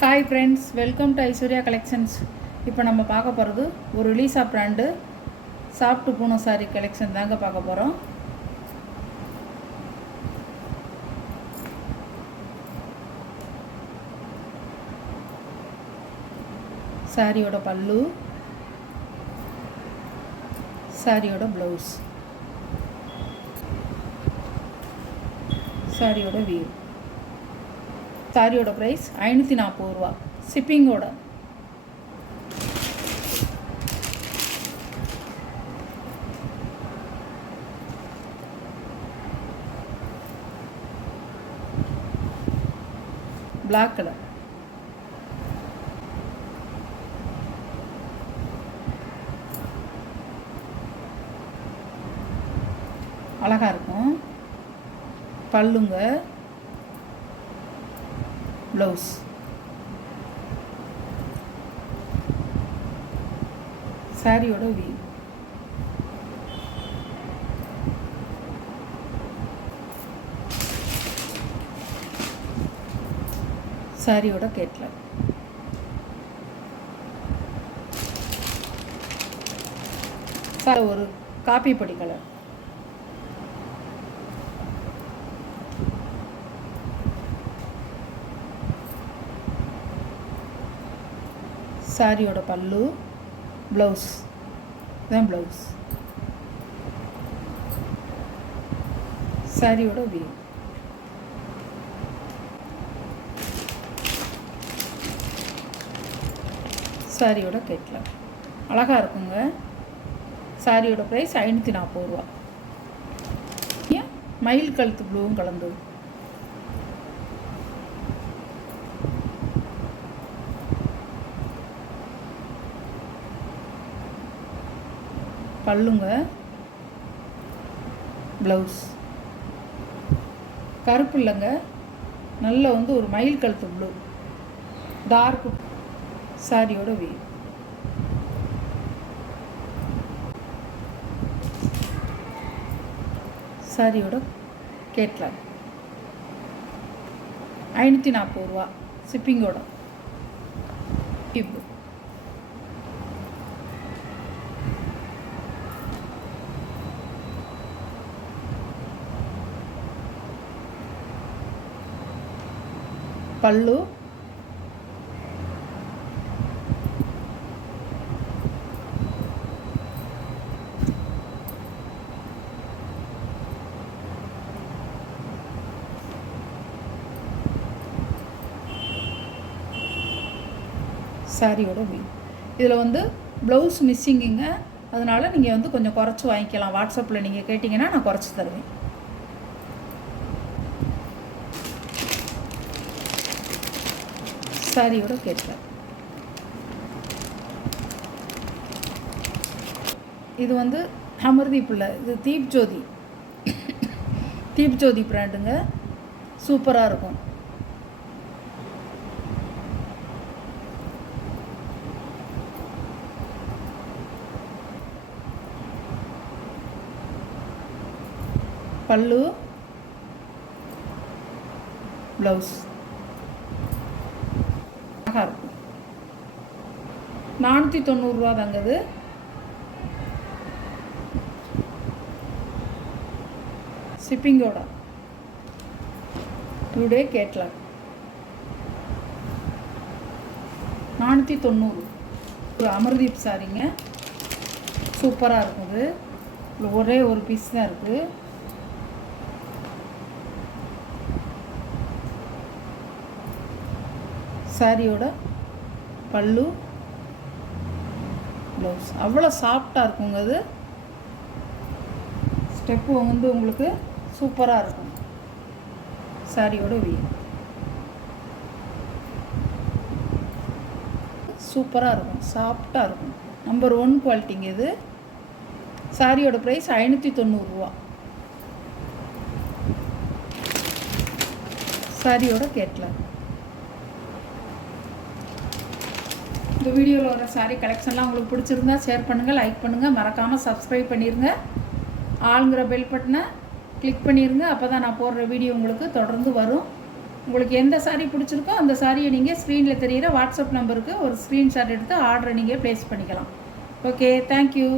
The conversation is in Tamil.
Hi friends, welcome to Aishwarya collections. இப்போ நம்ம பார்க்க போகிறது ஒரு Lisa brand soft Poonam sorry collection தாங்க பார்க்க போகிறோம். சாரியோட பல்லு, சாரியோட ப்ளவுஸ், சாரியோட வியூ. சாரியோட ப்ரைஸ் 540 ரூபா ஷிப்பிங்கோட. பிளாக் கலர், அழகாக இருக்கும். பல்லுங்க, ப்ளவுஸ், சாரியோட வியூ. சாரியோட கேட்லாக். ஒரு காப்பி பொடி கலர். சாரியோட பல்லு, ப்ளவுஸ் தான் ப்ளவுஸ், சாரியோட வியூ. சாரியோட கேட்லாக் அழகாக இருக்குங்க. சாரியோட ப்ரைஸ் 540 ரூபா. ஏன் மயில் கழுத்து ப்ளூவும் கலந்து. பல்லுங்க, ப்ளவுஸ், கருப்பு இல்லைங்க, நல்ல ஒரு மயில் கழுத்து ப்ளூ, டார்க். சாரியோட வியூ. சாரியோட கேட்லாக் 540 ரூபா ஷிப்பிங்கோட. பல்லு, சாரியோட வியூ. இதில் ப்ளவுஸ் மிஸ்ஸிங்குங்க, அதனால் நீங்கள் கொஞ்சம் குறைச்சி வாங்கிக்கலாம். வாட்ஸ்அப்பில் நீங்கள் கேட்டிங்கன்னா நான் குறைச்சி தருவேன். சாரியோட கேட்லாக். இது அமர்தீப் இல்லை, இது தீப் ஜோதி. தீப் ஜோதி பிராண்டுங்க, சூப்பராக இருக்கும். பல்லு, ப்ளவுஸ் இருக்கும். 490 ரூபா தாங்க இது. ஷிப்பிங்கோட. Today catalogue 490. ஒரு அமர்தீப் சாரிங்க, சூப்பராக இருக்குது. ஒரே ஒரு பீஸ் தான் இருக்குது. சாரியோட பல்லு, ப்ளவுஸ் அவ்வளோ சாஃப்டாக இருக்குங்க. அது ஸ்டெப்பு உங்களுக்கு சூப்பராக இருக்கும். சாரியோட வியூ சூப்பராக இருக்கும், சாஃப்டாக இருக்கும். நம்பர் 1 குவாலிட்டிங்க இது. சாரியோட ப்ரைஸ் 590 ரூபா. சாரியோட கேட்லாக். இந்த வீடியோவில் வர சாரீ கலெக்ஷன்லாம் உங்களுக்கு பிடிச்சிருந்தா ஷேர் பண்ணுங்கள், லைக் பண்ணுங்கள், மறக்காமல் சப்ஸ்கிரைப் பண்ணிடுங்க. ஆளுங்கிற பெல் பட்டனை கிளிக் பண்ணிடுங்க. அப்போ தான் நான் போடுற வீடியோ உங்களுக்கு தொடர்ந்து வரும். உங்களுக்கு எந்த சாரீ பிடிச்சிருக்கோ அந்த சாரியை நீங்கள் ஸ்க்ரீனில் தெரிகிற வாட்ஸ்அப் நம்பருக்கு ஒரு ஸ்க்ரீன்ஷாட் எடுத்து ஆர்டரை நீங்கள் ப்ளேஸ் பண்ணிக்கலாம். Okay, thank you.